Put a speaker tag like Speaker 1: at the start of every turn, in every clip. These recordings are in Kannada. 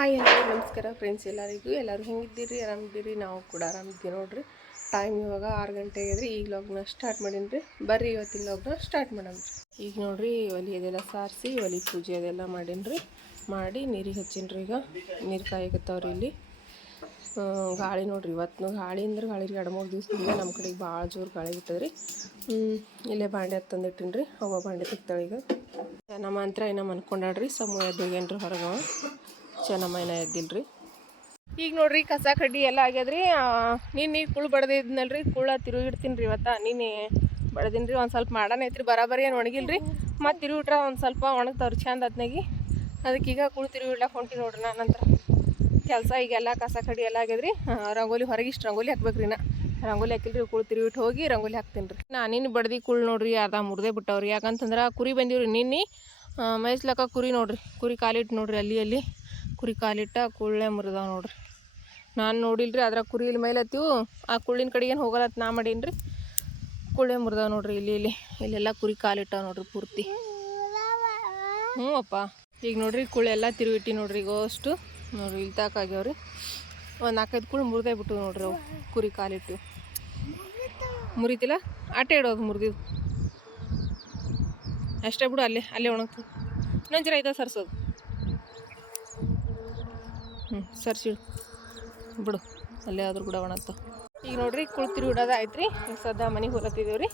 Speaker 1: ಹಾಯ್ ಎಲ್ಲರಿಗೂ ನಮಸ್ಕಾರ ಫ್ರೆಂಡ್ಸ್ ಎಲ್ಲರಿಗೂ. ಎಲ್ಲರೂ ಹೆಂಗಿದ್ದೀರಿ? ಆರಾಮಿದ್ದೀರಿ? ನಾವು ಕೂಡ ಆರಾಮಿದ್ದೀವಿ ನೋಡಿರಿ. ಟೈಮ್ ಇವಾಗ ಆರು ಗಂಟೆ ಆಗಿದ್ರಿ. ಈಗ ಲಾಗ್ನ ಸ್ಟಾರ್ಟ್ ಮಾಡೀನಿ ರೀ ಬರ್ರಿ ಇವತ್ತಿನ ಲಾಗ್ನ ಸ್ಟಾರ್ಟ್ ಮಾಡಮ್ರಿ ಈಗ ನೋಡ್ರಿ, ಒಲಿ ಅದೆಲ್ಲ ಸಾರಿಸಿ, ಒಲಿ ಪೂಜೆ ಅದೆಲ್ಲ ಮಾಡೀನಿ ರೀ ಮಾಡಿ ನೀರಿಗೆ ಹಚ್ಚೀನಿ ಈಗ. ನೀರು ಕಾಯಕತ್ತವ್ರಿ ಇಲ್ಲಿ. ಗಾಳಿ ನೋಡ್ರಿ. ಇವತ್ತು ಗಾಳಿ ಅಂದ್ರೆ ಗಾಳಿ ಎರಡು, ಮೂರು ದಿವಸದಿಂದ ನಮ್ಮ ಕಡೆಗೆ ಭಾಳ ಜೋರು ಗಾಳಿ ಬಿಟ್ಟದ್ರಿ ಇಲ್ಲೇ ಬಾಂಡೆ ತಂದಿಟ್ಟಿನಿ ರೀ ಅವ ಬಾಂಡೆ ತಿಕ್ತಾಳೆ ಈಗ. ನಮ್ಮ ಅಂತ್ರ ಏನೋ ಮನ್ಕೊಂಡಾಡ್ರಿ ಸಮೂಹ ಎದ್ದೋಗ್ಯಾನ್ರಿ ಹೊರಗವ. ಚೆನ್ನಮ್ಮ ಇದ್ದಿಲ್ಲ ಎದ್ದಿಲ್ರಿ ಈಗ ನೋಡ್ರಿ ಕಸ ಕಡ್ಡಿ ಎಲ್ಲ ಆಗ್ಯದ್ರಿ. ನೀನು ಕುಳು ಬಡ್ದಿದ್ನಲ್ರಿ ಕುಳ ತಿರುಗಿಡ್ತೀನಿ ರೀ ಇವತ್ತ. ನೀನು ಬಡ್ದೀನಿ ರೀ ಒಂದು ಸ್ವಲ್ಪ ಮಾಡಾನ ಐತ್ರಿ, ಬರಾಬರಿ ಏನು ಒಣಗಿಲ್ರಿ. ಮತ್ತು ತಿರುಗಿಟ್ರ ಒಂದು ಸ್ವಲ್ಪ ಒಣಗ್ತಾವ್ರಿ ಚಂದ ಅದ್ನಾಗಿ ಅದಕ್ಕೆ ಈಗ ಕುಳು ತಿರುಗಿಡ್ಲಕ್ಕೆ ಹೊಂಟಿ ನೋಡ್ರಿ ನಾನು ನಂತರ. ಕೆಲಸ ಈಗೆಲ್ಲ ಕಸ ಕಡ್ಡಿ ಎಲ್ಲ ಆಗ್ಯದ್ರಿ. ರಂಗೋಲಿ ಹೊರಗೆ ಇಷ್ಟು ರಂಗೋಲಿ ಹಾಕ್ಬೇಕ್ರಿ ನಾ. ರಂಗೋಲಿ ಹಾಕಿಲ್ರಿ, ಕುಳು ತಿರುಗಿಟ್ಟು ಹೋಗಿ ರಂಗೋಲಿ ಹಾಕ್ತೀನಿ ರೀ ನಾನಿನ್ನು ಬಡ್ದು ಕುಳ್ ನೋಡ್ರಿ, ಅರ್ಧ ಮುರಿದೇ ಬಿಟ್ಟವ್ರಿ. ಯಾಕಂತಂದ್ರೆ ಕುರಿ ಬಂದೀವ್ರಿ ನಿನ್ನೆ ಮೈಸ್ಲಕ್ಕ ಕುರಿ ನೋಡ್ರಿ, ಕುರಿ ಕಾಲಿಟ್ಟು ನೋಡ್ರಿ ಅಲ್ಲಿ ಅಲ್ಲಿ. ಕುರಿ ಕಾಲಿಟ್ಟ ಕುಳ್ಳೆ ಮುರಿದಾವ ನೋಡ್ರಿ. ನಾನು ನೋಡಿಲ್ರಿ ಅದ್ರ ಕುರಿ ಇಲ್ಲಿ ಮೇಲತ್ತೀವು ಆ ಕುಳ್ಳಿನ ಕಡೆ ಏನು ಹೋಗಲ್ಲ ನಾ ಮಾಡೀನಿ ಕುಳ್ಳೆ ಮುರಿದಾವ ನೋಡ್ರಿ ಇಲ್ಲಿ ಇಲ್ಲಿ. ಇಲ್ಲೆಲ್ಲ ಕುರಿ ಕಾಲಿಟ್ಟಾವ ನೋಡ್ರಿ ಪೂರ್ತಿ. ಹ್ಞೂ ಅಪ್ಪ. ಈಗ ನೋಡ್ರಿ ಕುಳ್ಳೆಲ್ಲ ತಿರುಗಿಟ್ಟಿ ನೋಡ್ರಿ ಈಗ ಅಷ್ಟು. ನೋಡ್ರಿ ಇಲ್ಲಿ ತಾಕ ಆಗ್ಯಾವ್ರಿ. ಒಂದು ನಾಲ್ಕೈದು ಕುಳ್ಳು ಮುರಿದೇ ಬಿಟ್ಟು ನೋಡ್ರಿ ಅವು ಕುರಿ ಕಾಲಿಟ್ಟು. ಮುರಿತಿಲ್ಲ? ಆಟ ಇಡೋದು ಮುರಿದಿದ್ದು ಅಷ್ಟೇ ಬಿಡು ಅಲ್ಲೇ ಅಲ್ಲೇ ಒಣಗ್ತು ನಂಜರ ಆಯ್ತಾ ಸರ್ಸೋದು. ಹ್ಞೂ ಸರ್ಸಿಡು ಬಿಡು, ಅಲ್ಲೇ ಆದ್ರೂ ಕೂಡ ಒಣಗ್ತಾವ ಈಗ ನೋಡ್ರಿ, ಕುಳ್ತಿರಿ ಬಿಡೋದು ಆಯ್ತು ರೀ ಈಗ ಸದ್ದ ಮನೆಗೆ ಹೋಗತ್ತಿದ್ದೀವಿ ರೀ.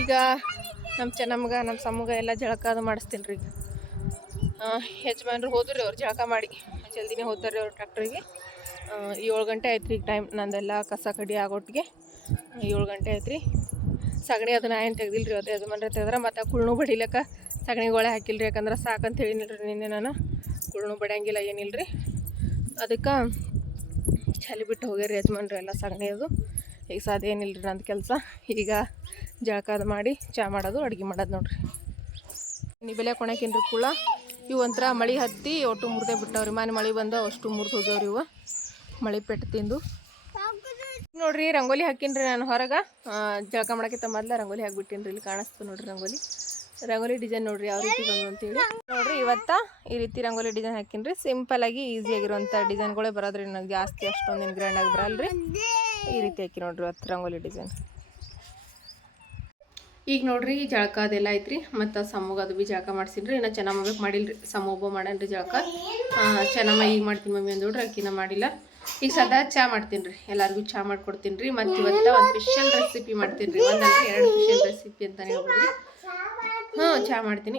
Speaker 1: ಈಗ ನಮ್ಮ ಚೆನ್ನಮ್ಗ ನಮ್ಮ ಸಮ್ಮಗ ಎಲ್ಲ ಜಳಕ ಅದು ಮಾಡಿಸ್ತೀನಿ ರೀ. ಯಜಮಾನ್ರು ಹೋದ್ರಿ ಅವ್ರು ಜಳಕ ಮಾಡಿ. ಜಲ್ದಿನೇ ಹೋದ್ರಿ ಅವ್ರು ಟ್ರ್ಯಾಕ್ಟ್ರಿಗೆ ಏಳು ಗಂಟೆ ಆಯ್ತು ರೀ ಟೈಮ್ ನಂದೆಲ್ಲ ಕಸ ಕಡಿ ಆಗೋಟ್ಗೆ. ಏಳು ಗಂಟೆ ಆಯ್ತು ರೀ ಸಗಣಿ ಅದನ್ನ ಏನು ತೆಗ್ದಿಲ್ಲ ರೀ ಅದು ಯಜಮಾನ್ರೆ ತೆಗೆದ್ರೆ ಮತ್ತು ಕುಳ್ಳು ಬಡಿಲಕ್ಕ ಸಗಣಿಗೊಳೆ ರೀ ಯಾಕಂದ್ರೆ ಸಾಕಂತ ರೀ ನಿನ್ನೆ ನಾನು. ಕುಳ್ಳು ಬಡಿಯಂಗಿಲ್ಲ ಏನಿಲ್ಲ ರೀ ಅದಕ್ಕೆ ಚಾಲಿ ಬಿಟ್ಟು ಹೋಗ್ಯಾರಿ ಯಜಮಾನ್ರು ಎಲ್ಲ ಸಗಣಿ ಅದು ಈಗ ಸಾಧ್ಯ ಏನಿಲ್ಲ ರೀ ನಂದು ಕೆಲಸ. ಈಗ ಜಳಕ ಅದು ಮಾಡಿ ಚಾ ಮಾಡೋದು, ಅಡುಗೆ ಮಾಡೋದು ನೋಡ್ರಿ. ನೀ ಬೆಲೆ ಕೊಣಕಿನ್ರಿ ಕುಳ? ಒಂಥರ ಮಳೆ ಹತ್ತಿ ಒಟ್ಟು ಮುರಿದೇ ಬಿಟ್ಟವ್ರಿ. ಮನೆ ಮಳೆ ಬಂದು ಅಷ್ಟು ಮುರಿದು ಹೋಗ್ಯಾವ್ರಿ ಇವು. ಮಳೆ ಪೆಟ್ಟು ತಿಂದು. ನೋಡ್ರಿ, ರಂಗೋಲಿ ಹಾಕಿನ್ರಿ ನಾನು ಹೊರಗೆ. ಜಳಕ ಮಾಡಕ್ಕಿಂತ ಮೊದ್ಲು ರಂಗೋಲಿ ಹಾಕ್ಬಿಟ್ಟಿನ್ರಿ. ಇಲ್ಲಿ ಕಾಣಿಸ್ತು ನೋಡ್ರಿ ರಂಗೋಲಿ. ರಂಗೋಲಿ ಡಿಸೈನ್ ನೋಡ್ರಿ ಯಾವ ರೀತಿ ಬಂದು ಅಂತೇಳಿ. ನೋಡ್ರಿ, ಇವತ್ತ ಈ ರೀತಿ ರಂಗೋಲಿ ಡಿಸೈನ್ ಹಾಕಿನ್ರಿ. ಸಿಂಪಲ್ ಆಗಿ ಈಸಿ ಆಗಿರುವಂಥ ಡಿಸೈನ್ಗಳೇ ಬರೋದ್ರಿ. ನನಗೆ ಜಾಸ್ತಿ ಅಷ್ಟೊಂದೇನು ಗ್ರ್ಯಾಂಡ್ ಆಗಿ ಬರಲ್ರಿ. ಈ ರೀತಿ ಹಾಕಿ ನೋಡ್ರಿ ಇವತ್ತು ರಂಗೋಲಿ ಡಿಸೈನ್ ಈಗ ನೋಡ್ರಿ ಜಳಕ ಅದೆಲ್ಲ ಐತ್ರಿ. ಮತ್ತು ಸಮ್ಮಗ ಅದು ಬಿ ಜಳಕ ಮಾಡ್ಸಿನ್ರಿ. ಇನ್ನ ಚೆನ್ನಾಗಿ ಮಾಡಿಲ್ರಿ. ಸಮೂಹ ಮಾಡನ್ರಿ ಜಳಕ. ಚೆನ್ನಮ್ಮ ಈಗ ಮಾಡ್ತೀನಿ ಮಮ್ಮಿ ಅಂದೋಡ್ರಿ ಅಕ್ಕಿನ ಮಾಡಿಲ್ಲ. ಈಗ ಸದಾ ಚಾ ಮಾಡ್ತೀನಿ ರೀ ಎಲ್ಲರಿಗೂ ಚಾ ಮಾಡ್ಕೊಡ್ತೀನಿ ರೀ ಮತ್ತು ಇವತ್ತ ಒಂದು ಸ್ಪೆಷಲ್ ರೆಸಿಪಿ ಮಾಡ್ತೀನಿ ರೀ ಎರಡು ಸ್ಪೆಷಲ್ ರೆಸಿಪಿ ಅಂತಲೇ ಹೇಳ್ಬೋದ್ರಿ. ಹ್ಞೂ ಚಹಾ ಮಾಡ್ತೀನಿ.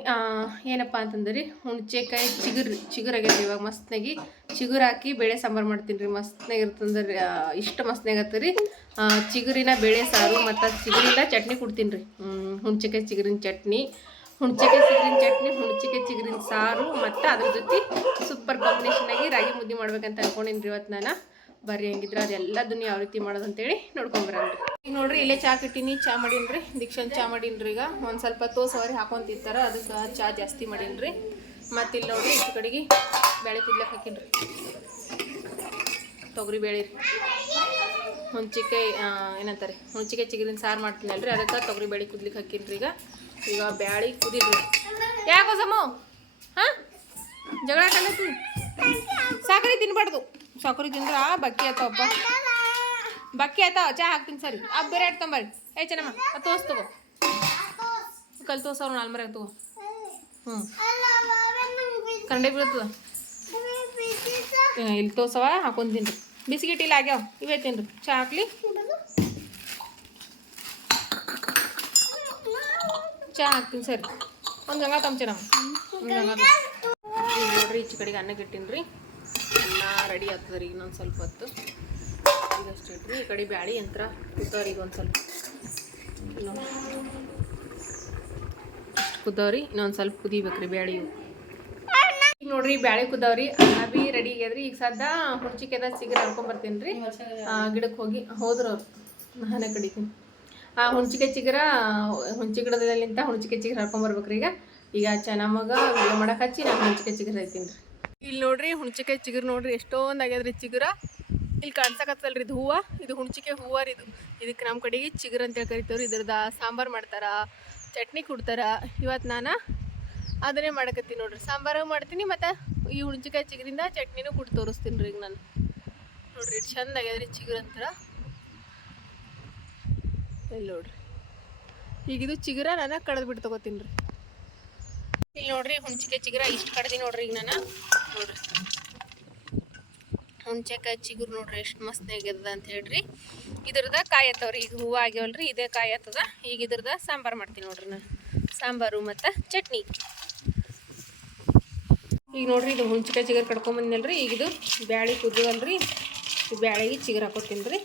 Speaker 1: ಏನಪ್ಪ ಅಂತಂದ್ರೆ ರೀ ಹುಣ್ಸೆಕಾಯಿ ಚಿಗುರು ಚಿಗುರು ಆಗೈತೆ ಇವಾಗ ಮಸ್ತ್ನಾಗಿ. ಚಿಗುರು ಹಾಕಿ ಬೇಳೆ ಸಾಂಬಾರು ಮಾಡ್ತೀನಿ ರೀ. ಮಸ್ತ್ನಾಗ ಇರ್ತಂದ್ರೆ ಇಷ್ಟ ಮಸ್ತ್ನಾಗ ರೀ. ಚಿಗುರಿನ ಬೇಳೆ, ಸಾರು ಮತ್ತು ಚಿಗುರಿನ ಚಟ್ನಿ ಕೊಡ್ತೀನಿ ರೀ. ಹುಣ್ಚೆಕಾಯಿ ಚಿಗುರಿನ ಚಟ್ನಿ, ಹುಣ್ಸೆಕಾಯಿ ಚಿಗುರಿನ ಚಟ್ನಿ ಹುಣ್ಚೆಕಾಯಿ ಚಿಗುರಿನ ಸಾರು ಮತ್ತು ಅದ್ರ ಜೊತೆ ಸೂಪರ್ ಕಾಂಬಿನೇಷನ್ ಆಗಿ ರಾಗಿ ಮುದ್ದೆ ಮಾಡ್ಬೇಕಂತ ಅನ್ಕೊಂಡಿನಿ ರೀ ಇವತ್ತು ನಾನು. ಬರ್ರಿ ಹೆಂಗಿದ್ರೆ ಅದೆಲ್ಲದನ್ನ ಯಾವ ರೀತಿ ಮಾಡೋದು ಅಂತೇಳಿ ನೋಡ್ಕೊಂಡ್ಬರಲ್ರಿ ಈಗ ನೋಡ್ರಿ ಇಲ್ಲೇ ಚಾ ಕಿಟ್ಟಿನಿ, ಚಾ ಮಾಡೀನ್ರಿ ದೀಕ್ಷನ್ ಚಾ ಮಾಡೀನ್ರಿ ಈಗ. ಒಂದು ಸ್ವಲ್ಪ ತೋಸವರಿ ಹಾಕೊಂತಿರ್ತಾರ ಅದಕ್ಕೆ ಚಾ ಜಾಸ್ತಿ ಮಾಡೀನ್ರಿ ಮತ್ತು ಇಲ್ಲಿ ನೋಡ್ರಿ ಈ ಕಡೆಗೆ ಬೇಳೆ ಕುದ್ಲಕ್ಕೆ ಹಾಕಿನ್ರಿ ತೊಗರಿ ಬೇಳೆ ರೀ. ಹುಂಚಿಕಾಯಿ ಏನಂತಾರೆ ಹುಂಚಿಕಾಯಿ ಚಿಗಿರಿನ ಸಾರು ಮಾಡ್ತೀನಲ್ರಿ ಅದಕ್ಕೆ ತೊಗರಿ ಬೇಳೆ ಕುದ್ಲಿಕ್ಕೆ ಹಾಕಿನ್ರಿ ಈಗ. ಈಗ ಬ್ಯಾಳಿ ಕುದಿಲ್ರಿ ಯಾಕೋ ಸಮ ಹಾಂ? ಜಗಳ ಕಲತ್ತಿ ಸಾಕರಿ ತಿನ್ಬಾರ್ದು. ಸಾಕರಿ ತಿಂದ್ರ? ಬಕ್ಕಿ ಆತಾವಪ್ಪ ಬಕ್ಕಿ ಆಯ್ತಾವ ಚಾ ಹಾಕ್ತೀನಿ ಸರಿ. ಆ, ಬೇರೆ ಇಟ್ಕೊಂಬರ್ರಿ ಏ, ಚೆನ್ನಮ್ಮ ಅದು ತೋರ್ಸ್ ತಗೋ. ಕಲ್ ತೋರ್ಸವ್ರು ನಾಲ್ಮರೆ ತಗೋ. ಹ್ಞೂ ಕಂಡೆ ಬೀಳ್ತದ ಇಲ್ಲಿ ತೋರ್ಸವ ಹಾಕೊಂತೀನಿ ರೀ ಬಿಸ್ಕಿಟ್ ಇಲ್ಲ ಆಗ್ಯಾವ, ಇವೇ ತಿನ್ರಿ. ಚಾ ಹಾಕ್ಲಿ? ಚಾ ಹಾಕ್ತೀನಿ ಸರಿ. ಒಂದು ಗಂಗಾ ತಮ್ಮ ಚೆನ್ನಮ್ಮ. ಒಂದು ಗಂಗಾ ನೋಡ್ರಿ, ಈಚೆ ಕಡೆಗೆ ಅನ್ನಕ್ಕೆ ರೀ ಅನ್ನ ರೆಡಿ ಆಗ್ತದೆ ರೀ, ಇನ್ನೊಂದು ಸ್ವಲ್ಪ ಹೊತ್ತು. ಈಗ ಅಷ್ಟು ಇಟ್ರಿ. ಈ ಕಡೆ ಬ್ಯಾಳಿ ಯಂತ್ರ ಕುದ್ದವ್ರಿ ಈಗ ಒಂದು ಸ್ವಲ್ಪ. ಕುದ್ದವ್ರಿ ಇನ್ನೊಂದು ಸ್ವಲ್ಪ ಕುದಿಬೇಕ್ರಿ ಬ್ಯಾಳಿ ಈಗ ನೋಡ್ರಿ, ಬ್ಯಾಳಿ ಕುದ್ದವ್ರಿ ಅನ್ನ ಬಿ ರೆಡಿ ಆಗ್ಯದ್ರಿ. ಈಗ ಸದ್ದ ಹುಣ್ಚಿಕೆದ ಸಿಗರ್ ಹರ್ಕೊಂಬರ್ತೀನಿ ರೀ. ಗಿಡಕ್ಕೆ ಹೋಗಿ ಹೋದ್ರು ನಾನೇ ಕಡಿತೀನಿ. ಆ ಹುಣ್ಚಿಕೆ ಚಿಗರ ಹುಣ್ಚಿ ಗಿಡದಲ್ಲಿಂತ ಹುಣ್ಚಿಕೆ ಚಿಗರ್ ಹರ್ಕೊಂಬರ್ಬೇಕ್ರಿ ಈಗ. ಈಗ ಚೆನ್ನಮ್ಮಗ ಮಾಡಕ್ಕೆ ಹಚ್ಚಿ ನಾನು ಹುಣ್ಚಿಕೆ ಚಿಗರ್ ಐತೀನಿ ರೀ. ಇಲ್ಲಿ ನೋಡ್ರಿ ಹುಣ್ಚಿಕಾಯಿ ಚಿಗುರು ನೋಡ್ರಿ ಎಷ್ಟೊಂದು ಆಗ್ಯದ್ರಿ ಚಿಗುರ. ಇಲ್ಲಿ ಕಾಣ್ಸಕತ್ತಲ್ರಿ ಇದು ಹೂವು, ಇದು ಹುಣ್ಚಿಕೆ ಹೂವು ರೀ ಇದು. ಇದಕ್ಕೆ ನಮ್ಮ ಕಡೆಗೆ ಚಿಗುರು ಅಂತೇಳಿ ಕರಿತೇವ್ರಿ, ಇದ್ರದ ಸಾಂಬಾರು ಮಾಡ್ತಾರ, ಚಟ್ನಿ ಕುಡ್ತಾರ. ಇವತ್ತು ನಾನು ಅದನ್ನೇ ಮಾಡಕತ್ತೀನಿ ನೋಡ್ರಿ. ಸಾಂಬಾರು ಮಾಡ್ತೀನಿ ಮತ್ತು ಈ ಹುಣ್ಚಿಕಾಯಿ ಚಿಗುರಿಂದ ಚಟ್ನಿನೂ ಕುಡ್ ತೋರಿಸ್ತೀನಿ ರೀ ಈಗ ನಾನು. ನೋಡ್ರಿ ಚಂದ ಆಗ್ಯದ್ರಿ ಚಿಗುರು ಅಂತ ಇಲ್ಲಿ ನೋಡ್ರಿ. ಈಗ ಇದು ಚಿಗುರ ನಾನು ಕಡ್ದು ಬಿಟ್ಟು ತಗೋತೀನಿ ರೀ. ಇಲ್ಲಿ ನೋಡ್ರಿ ಹುಣ್ಚಿಕಾಯಿ ಚಿಗುರ ಇಷ್ಟು ಕಡ್ದಿ ನೋಡ್ರಿ ಈಗ ನಾನು. ನೋಡ್ರಿ ಹುಣ್ಸೆಕಾಯಿ ಚಿಗುರು ನೋಡ್ರಿ ಎಷ್ಟು ಮಸ್ತ್ ಆಗ್ಯದ ಅಂತ ಹೇಳ್ರಿ. ಇದ್ರದ ಕಾಯಿ ಆತವ್ರಿ, ಈಗ ಹೂವು ಆಗ್ಯಾವಲ್ರಿ, ಇದೇ ಕಾಯಿ ಆತದ. ಈಗ ಇದ್ರದ ಸಾಂಬಾರು ಮಾಡ್ತೀನಿ ನೋಡ್ರಿ ನಾನು. ಸಾಂಬಾರು ಮತ್ತು ಚಟ್ನಿ. ಈಗ ನೋಡ್ರಿ ಇದು ಹುಣ್ಸೆಕಾಯಿ ಚಿಗುರು ಕಡ್ಕೊಂಬಂದಿನಲ್ರಿ ಈಗ ಇದು ಬ್ಯಾಳಿ ಕುದ್ದಲ್ರಿ ಬ್ಯಾಳಿಗೆ ಚಿಗರ್ ಹಾಕೋತೀನಿ ರೀ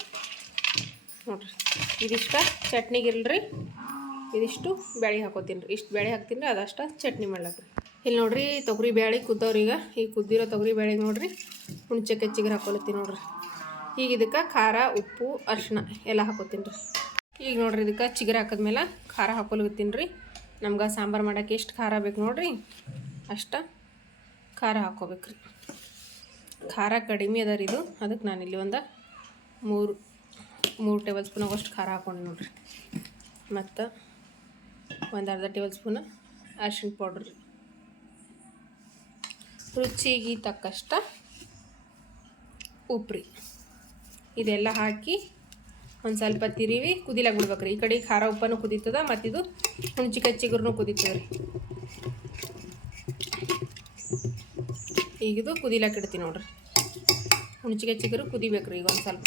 Speaker 1: ನೋಡ್ರಿ, ಇದಿಷ್ಟ ಚಟ್ನಿಗಿಲ್ರಿ. ಇದಿಷ್ಟು ಬೇಳೆ ಹಾಕೋತೀನಿ ರೀ. ಇಷ್ಟು ಬೇಳೆ ಹಾಕ್ತೀನಿ ರೀ, ಅದಷ್ಟು ಚಟ್ನಿ ಮಾಡ್ಲಕ್ಕೆ ಇಲ್ಲಿ ನೋಡ್ರಿ ತೊಗರಿ ಬೇಳೆ ಕುದ್ದವ್ರಿ ಈಗ. ಕುದ್ದಿರೋ ತೊಗರಿ ಬೇಳೆ ನೋಡ್ರಿ. ಹುಣ್ಚೆ ಕೆಚ್ಚಿಗೆ ಹಾಕೊಳತ್ತೀನಿ ನೋಡ್ರಿ. ಈಗ ಇದಕ್ಕೆ ಖಾರ, ಉಪ್ಪು ಅರ್ಶಿನ ಎಲ್ಲ ಹಾಕೋತೀನಿ ರೀ. ಈಗ ನೋಡ್ರಿ ಇದಕ್ಕೆ ಚಿಗರ ಹಾಕಿದ್ಮೇಲೆ ಖಾರ ಹಾಕೊಲಗತ್ತೀನಿ ರೀ. ನಮ್ಗೆ ಸಾಂಬಾರು ಮಾಡೋಕ್ಕೆ ಎಷ್ಟು ಖಾರ ಬೇಕು ನೋಡ್ರಿ. ಅಷ್ಟ ಖಾರ ಹಾಕೋಬೇಕ್ರಿ ಖಾರ ಕಡಿಮೆ ಅದ ರೀ ಇದು. ಅದಕ್ಕೆ ನಾನು ಇಲ್ಲಿ ಒಂದು ಮೂರು ಮೂರು ಟೇಬಲ್ ಸ್ಪೂನ್ ಆಗೋಷ್ಟು ಖಾರ ಹಾಕೊಂಡೆ ನೋಡ್ರಿ. ಮತ್ತು ಒಂದು ಅರ್ಧ ಟೇಬಲ್ ಸ್ಪೂನ್ ಅರಿಶಿನ ಪೌಡ್ರ್. ರುಚಿಗೆ ತಕ್ಕಷ್ಟ ಉಪ್ರಿ. ಇದೆಲ್ಲ ಹಾಕಿ ಒಂದು ಸ್ವಲ್ಪ ತಿರಿವಿ ಕುದಿಲಾಗ ಬಿಡ್ಬೇಕ್ರಿ. ಈ ಕಡೆ ಖಾರ ಉಪ್ಪನ್ನು ಕುದೀತದ ಮತ್ತಿದು ಹುಣ್ಚಿಕಾಯಿ ಚಿಗುರ್ನು ಕುದೀತದ ರೀ ಈಗಿದು ಕುದಿಲಾಕ ಇಡ್ತೀನಿ ನೋಡ್ರಿ. ಹುಣ್ಚಿಕಾಯಿ ಚಿಗುರು ಕುದಿಬೇಕ್ರಿ ಈಗ ಒಂದು ಸ್ವಲ್ಪ.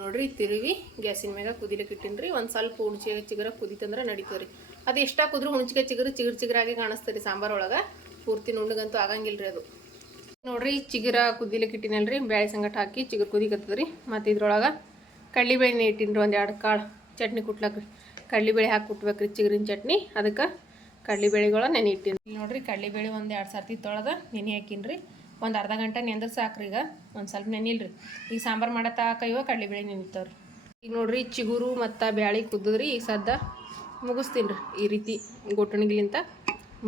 Speaker 1: ನೋಡ್ರಿ ತಿರುವಿ ಗ್ಯಾಸಿನ ಮ್ಯಾಗ ಕುದಿಲಕ್ಕೆ ಇಟ್ಟಿನಿ ರೀ. ಒಂದು ಸ್ವಲ್ಪ ಹುಣಸಿಗೆ ಚಿಗರ ಕುದಿತಂದ್ರೆ ನಡೀತವ್ರಿ ಅದು ಎಷ್ಟ ಕುದ್ರು ಹುಣ್ಚಿಕಾಯಿ ಚಿಗರು ಚಿಗುರು ಚಿಗುರಾಗಿ ಕಾಣಿಸ್ತದೆ ಸಾಂಬಾರು ಒಳಗೆ. ಪೂರ್ತಿ ನುಣ್ಣಗಂತೂ ಆಗಂಗಿಲ್ಲ ರೀ ಅದು. ನೋಡ್ರಿ ಚಿಗುರ ಕುದಿಲಿಕ್ಕೆ ಇಟ್ಟಿನಲ್ರಿ ಬೇಳೆ ಸಂಗಟ ಹಾಕಿ ಚಿಗುರು ಕುದಿಕತ್ತದ ರೀ ಮತ್ತು ಇದ್ರೊಳಗೆ ಕಡ್ಲಿಬೇಳೆ ಇಟ್ಟಿನಿ ರೀ ಒಂದು ಎರಡು ಕಾಳು ಚಟ್ನಿ ಕುಟ್ಲಕ್ಕೆ ರೀ ಕಡ್ಲಿಬೇಳೆ ಹಾಕಿ ಕುಟ್ಬೇಕ್ರಿ ಚಿಗುರಿನ ಚಟ್ನಿ. ಅದಕ್ಕೆ ಕಡ್ಲಿಬೇಳೆಗಳ ನೆನೆ ಇಟ್ಟಿನಿ. ಇಲ್ಲಿ ಕಡ್ಲಿ ಬೇಳೆ ಒಂದು ಎರಡು ಸರ್ತಿ ತೊಳೆದ ನೆನೆ ಹಾಕಿನ್ರಿ. ಒಂದು ಅರ್ಧ ಗಂಟೆ ನೆಂದ್ರೆ ಸಾಕ್ರಿ ಈಗ. ಒಂದು ಸ್ವಲ್ಪ ನೆನಿಲ್ರಿ ಈಗ ಸಾಂಬಾರು ಮಾಡತ್ತಾಕ ಇವ ಕಡ್ಲಿಬೇಳೆ ನೆನಿತಾವ್ರಿ. ಈಗ ನೋಡ್ರಿ ಚಿಗುರು ಮತ್ತು ಬ್ಯಾಳಿ ಕುದ್ದದ್ರಿ. ಈಗ ಸದ್ದ ಮುಗಿಸ್ತೀನಿ ರೀ ಈ ರೀತಿ ಗೊಟ್ಟಣಿಗಿಲಿಂತ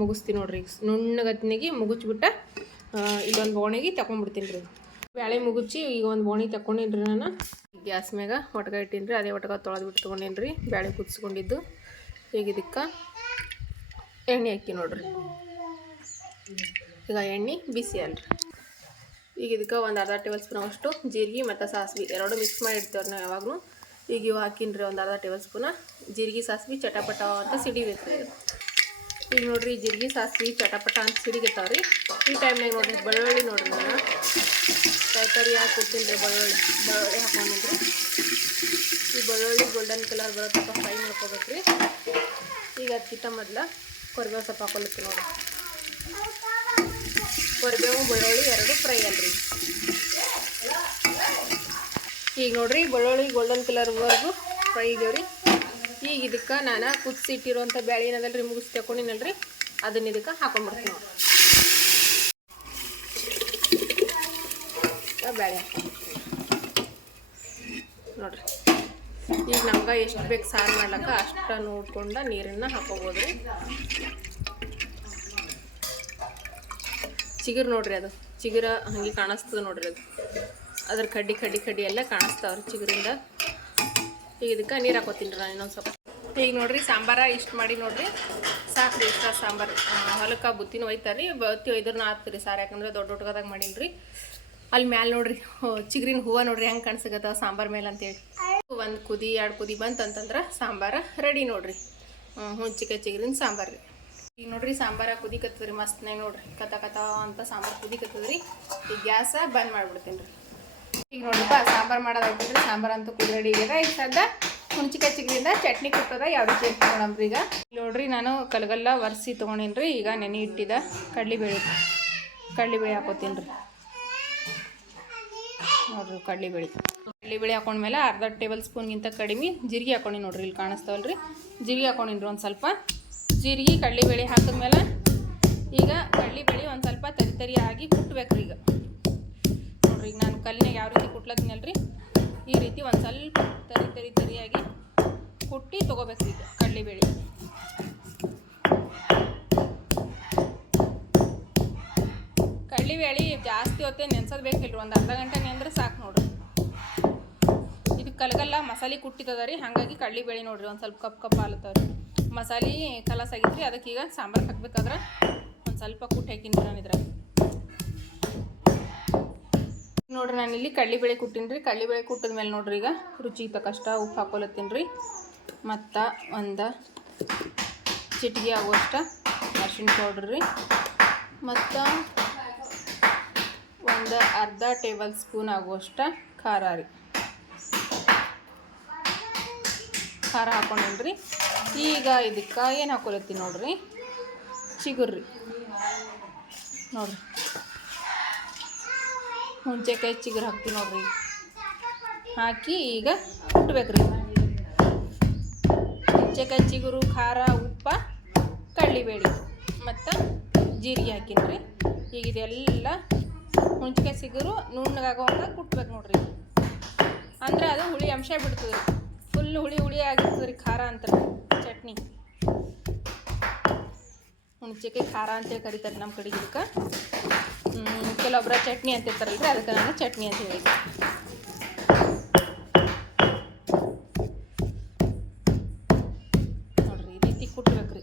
Speaker 1: ಮುಗಿಸ್ತೀನಿ ನೋಡ್ರಿ. ಈಗ ನುಣ್ಣಗತ್ತಿನಾಗಿ ಮುಗಿಸ್ಬಿಟ್ಟ ಇಲ್ಲೊಂದು ಬೋಣಿಗೆ ತಗೊಂಡ್ಬಿಡ್ತೀನಿ ರೀ ಬ್ಯಾಳೆ ಮುಗುಚಿ ಈಗ ಒಂದು ಬೋಣಿ ತಗೊಂಡಿನ್ರಿ ರೀ ನಾನು. ಗ್ಯಾಸ್ ಮ್ಯಾಗ ಒಟ್ಗ ಇಟ್ಟೀನಿ ರೀ ಅದೇ ಒಟ್ಗ ತೊಳೆದ್ಬಿಟ್ಟು ತೊಗೊಂಡೇನಿ ರೀ ಬ್ಯಾಳೆ ಕುದಿಸ್ಕೊಂಡಿದ್ದು. ಈಗ ಇದಕ್ಕೆ ಎಣ್ಣೆ ಹಾಕಿ ನೋಡ್ರಿ. ಈಗ ಎಣ್ಣೆ, ಬಿಸಿ ಅಲ್ರಿ. ಈಗ ಇದಕ್ಕೆ ಒಂದು ಅರ್ಧ ಟೇಬಲ್ ಸ್ಪೂನ್ ಅಷ್ಟು ಜೀರಿಗೆ ಮತ್ತು ಸಾಸಿವೆ ಎರಡು ಮಿಕ್ಸ್ ಮಾಡಿ ಇಡ್ತೇವ್ರಿ ನಾವು ಯಾವಾಗಲೂ. ಈಗ ಇವು ಹಾಕಿನ್ರಿ ಒಂದು ಅರ್ಧ ಟೇಬಲ್ ಸ್ಪೂನ ಜೀರಿಗೆ, ಸಾಸಿವೆ, ಚಟಪಟ ಅಂತ ಸಿಡಿಬೇಕು. ಈಗ ನೋಡಿರಿ ಜೀರಿಗೆ, ಸಾಸಿವೆ, ಚಟಪಟ ಅಂತ ಸಿಡಿಗೆತಾವ ರೀ ಈ ಟೈಮ್ನಾಗ ನೋಡ್ರಿ ಬೆಳ್ಳುಳ್ಳಿ ನೋಡಿರಿ ನಾನು ತರಕಾರಿ ಯಾಕೆ ಕೊಡ್ತೀನಿ ರೀ ಬೆಳ್ಳುಳ್ಳಿ ಬೆಳ್ಳುಳ್ಳಿ ಹಾಕೊಂಡಿದ್ರಿ ಈ ಬೆಳ್ಳುಳ್ಳಿ ಗೋಲ್ಡನ್ ಕಲರ್ ಬರೋ ತನಕ ಫ್ರೈ ಮಾಡ್ಕೋಬೇಕು ರೀ ಈಗ ಅದಕ್ಕಿಂತ ಮೊದಲು ಕೊರಿಬೇವು ಸೊಪ್ಪು ಹಾಕೊಳಕ್ಕೆ ನೋಡ್ರಿ. ಕೊರಿಬೇವು ಬೆಳ್ಳುಳ್ಳಿ ಎರಡು ಫ್ರೈ ಅಲ್ರಿ. ಈಗ ನೋಡ್ರಿ ಬೆಳ್ಳುಳ್ಳಿ ಗೋಲ್ಡನ್ ಕಲರ್ವರೆಗೂ ಫ್ರೈ ಇದೇವ್ರಿ. ಈಗ ಇದಕ್ಕೆ ನಾನು ಕುದಿಸಿ ಇಟ್ಟಿರುವಂಥ ಬ್ಯಾಳಿ ಏನದಲ್ರಿ ಮುಗಿಸಿ ತಗೊಂಡಿನಲ್ರಿ ಅದನ್ನ ಇದಕ್ಕೆ ಹಾಕೊಂಡ್ಬಿಡ್ತೀನಿ ನೋಡ್ರಿ. ಬ್ಯಾಳೆ ನೋಡ್ರಿ. ಈಗ ನಮ್ಗೆ ಎಷ್ಟು ಬೇಕು ಸಾರು ಮಾಡ್ಲಕ್ಕ ಅಷ್ಟ ನೋಡ್ಕೊಂಡು ನೀರನ್ನು ಹಾಕೋಬೋದು ರೀ ಚಿಗುರು ನೋಡ್ರಿ ಅದು. ಚಿಗುರ ಹಂಗೆ ಕಾಣಿಸ್ತದೆ ನೋಡ್ರಿ ಅದು. ಅದ್ರ ಕಡ್ಡಿ ಕಡ್ಡಿ ಕಡ್ಡಿ ಎಲ್ಲ ಕಾಣಿಸ್ತಾವ್ರಿ ಚಿಗುರಿಂದ. ಈಗ ಇದಕ್ಕೆ ನೀರು ಹಾಕೋತೀನಿ ನಾನು ಇನ್ನೊಂದು ಸ್ವಲ್ಪ. ಈಗ ನೋಡ್ರಿ ಸಾಂಬಾರ ಇಷ್ಟು ಮಾಡಿ ನೋಡ್ರಿ. ಸಾಕು ರೀ ಇಷ್ಟ ಸಾಂಬಾರು. ಹೊಲಕ್ಕೆ ಬುತ್ತಿನ ಒಯ್ತಾರೆ. ರೀ ಬತ್ತಿ ಒಯ್ದ್ರೂ ರೀ ಸಾರು. ಯಾಕಂದ್ರೆ ದೊಡ್ಡ ದೊಡ್ಡದಾಗ ಮಾಡೀನಿ ರೀ. ಅಲ್ಲಿ ಮ್ಯಾಲೆ ನೋಡ್ರಿ ಚಿಗ್ರಿನ ಹೂವು ನೋಡ್ರಿ ಹೆಂಗೆ ಕಾಣಿಸಕತ್ತಾವ ಸಾಂಬಾರ್ ಮೇಲೆ ಅಂತೇಳಿ ಒಂದು ಕುದಿ, ಎರಡು ಕುದಿ ಬಂತಂತಂದ್ರೆ ಸಾಂಬಾರ ರೆಡಿ ನೋಡ್ರಿ. ಹುಣ್ಚಿಕಾಯಿ ಚಿಗುರಿನ ಸಾಂಬಾರು ರೀ. ಈಗ ನೋಡ್ರಿ ಸಾಂಬಾರ ಕುದಿಕತ್ತದ್ರಿ ಮಸ್ತ್ನಾಗ ನೋಡ್ರಿ. ಕತ ಕತ ಅಂತ ಸಾಂಬಾರು ಕುದಿಕತ್ತದ್ರಿ. ಈಗ ಗ್ಯಾಸ ಬಂದ್ ಮಾಡ್ಬಿಡ್ತೀನಿ ರೀ ಈಗ ನೋಡ್ರಿಪ್ಪ ಸಾಂಬಾರು ಮಾಡೋದು ಆಗ್ಬಿಟ್ರಿ ಸಾಂಬಾರು ಅಂತೂ ಕುದಿ ರೆಡಿ ಆಗ್ಯದ ಈಗ ಸದ್ದ ಹುಣ್ಚಿಕಾಯಿ ಕಚ್ಚಿಗ್ರಿಂದ ಚಟ್ನಿ ಕುಟ್ಟದ ಯಾವ ರೀತಿ ನೋಡಮ್ರಿ ಈಗ. ನೋಡ್ರಿ ನಾನು ಕಲಗಲ್ಲ ಒರೆಸಿ ರೀ ಈಗ ನೆನೆ ಇಟ್ಟಿದ ಕಡ್ಲಿಬೇಳೆ ಕಡ್ಲಿಬೇಳೆ ಹಾಕೋತೀನಿ ರೀ ನೋಡ್ರಿ ಕಡ್ಲಿಬೇಳೆ ಹಾಕೊಂಡ ಹಾಕೊಂಡ್ಮೇಲೆ ಅರ್ಧ ಟೇಬಲ್ ಸ್ಪೂನ್ಗಿಂತ ಕಡಿಮೆ ಜೀರಿಗೆ ಹಾಕೊಂಡಿ ನೋಡ್ರಿ, ಇಲ್ಲಿ ಕಾಣಿಸ್ತಾವಲ್ರಿ. ಜೀರಿಗೆ ಹಾಕೊಂಡಿನ್ರಿ ಒಂದು ಸ್ವಲ್ಪ. ಜೀರಿಗೆ, ಕಡ್ಲಿಬೇಳೆ ಹಾಕಿದ್ಮೇಲೆ ಈಗ ಕಡ್ಲಿಬೇಳೆ ಒಂದು ಸ್ವಲ್ಪ ತರಿ ತರಿ ಆಗಿ ಕುಟ್ಬೇಕ್ರಿ ಈಗ. ನೋಡ್ರಿ ಈಗ ನಾನು ಕಲ್ಲಿನಾಗ ಯಾವ ರೀತಿ ಕುಟ್ಲತ್ತೀನಲ್ರಿ ಈ ರೀತಿ ಒಂದು ಸ್ವಲ್ಪ ತರಿ ತರಿ ತರಿಯಾಗಿ ಕುಟ್ಟಿ ತೊಗೋಬೇಕ್ರಿ ಈಗ ಕಡ್ಲಿಬೇಳೆ. ಕಡ್ಲಿಬೇಳೆ ಜಾಸ್ತಿ ಹೊತ್ತೆ ನೆನ್ಸೋದು ಬೇಕಿಲ್ರಿ, ಒಂದು ಅರ್ಧ ಗಂಟೆ ನೆಂದ್ರೆ ಸಾಕು ನೋಡ್ರಿ. ಇದು ಕಲ್ಗಲ್ಲ ಮಸಾಲೆ ಕುಟ್ಟಿತದ ರೀ, ಹಾಗಾಗಿ ಕಡ್ಲಿಬೇಳೆ ನೋಡ್ರಿ, ಒಂದು ಸ್ವಲ್ಪ ಕಪ್ ಕಪ್ ಆಲತ್ತವ ರೀ. ಮಸಾಲೆ ಕಲಸ್ ರೀ ಅದಕ್ಕೆ ಈಗ ಸಾಂಬಾರು ಹಾಕ್ಬೇಕಾದ್ರೆ ಒಂದು ಸ್ವಲ್ಪ ಕುಟ್ಟಿ ಹಾಕಿನಿ ನಾನು ಇದ್ರಾಗ. ನೋಡ್ರಿ, ನಾನು ಇಲ್ಲಿ ಕಡ್ಲಿಬೇಳೆ ಕುಟ್ಟೀನಿ ರೀ. ಕಡ್ಲಿಬೇಳೆ ಕುಟ್ಟಿದ ಮೇಲೆ ನೋಡ್ರಿ ಈಗ ರುಚಿಗೆ ತಕ್ಕಷ್ಟ ಉಪ್ಪು ಹಾಕೊಲತ್ತೀನಿ ರೀ. ಮತ್ತು ಒಂದು ಚಿಟಿಗೆ ಆಗುವಷ್ಟ ಅರ್ಶಿಣ ಪೌಡ್ರ್ ರೀ. ಮತ್ತು ಒಂದು ಅರ್ಧ ಟೇಬಲ್ ಸ್ಪೂನ್ ಆಗುವಷ್ಟ ಖಾರ ರೀ. ಖಾರ ಹಾಕೊಂಡೇನ್ರಿ ಈಗ ಇದಕ್ಕೆ ಏನು ಹಾಕೊಲತ್ತೀನಿ ನೋಡ್ರಿ? ಚಿಗುರ್ರಿ. ನೋಡ್ರಿ. ಹುಣ್ಸೆಕಾಯಿ ಚಿಗುರು ಹಾಕ್ತೀವಿ ನೋಡ್ರಿ. ಹಾಕಿ ಈಗ ಕುಟ್ಬೇಕ್ರಿ ಹುಂಚೆಕಾಯಿ ಚಿಗುರು, ಖಾರ, ಉಪ್ಪ ಕಡ್ಲಿಬೇಳೆ ಮತ್ತು ಜೀರಿಗೆ ಹಾಕಿನ್ರಿ. ಈಗ ಇದೆಲ್ಲ ಹುಂಚೆಕಾಯಿ ಚಿಗುರು ನುಣ್ಣಗಾಗೋಂಗ ಕುಟ್ಬೇಕು ನೋಡ್ರಿ. ಅಂದ್ರೆ ಅದು ಹುಳಿ ಅಂಶ ಬಿಡ್ತದೆ ಫುಲ್ ಹುಳಿ ಹುಳಿ ಆಗಿರ್ತದೆ ರೀ ಖಾರ ಅಂತ. ಚಟ್ನಿ. ಖಾರ ಅಂತೇಳಿ ಕರಿತಾರೆ ನಮ್ಮ ಕಡೆ ಇದಕ್ಕೆ. ಕೆಲವೊಬ್ಬರ ಚಟ್ನಿ ಅಂತ ಇರ್ತಾರಲ್ರಿ ಅದಕ್ಕೆ ನಾನು ಚಟ್ನಿ ಅಂತ ಹೇಳಿದ್ದೆ ನೋಡ್ರಿ, ಈ ರೀತಿ ಕುಟ್ಬೇಕ್ರಿ.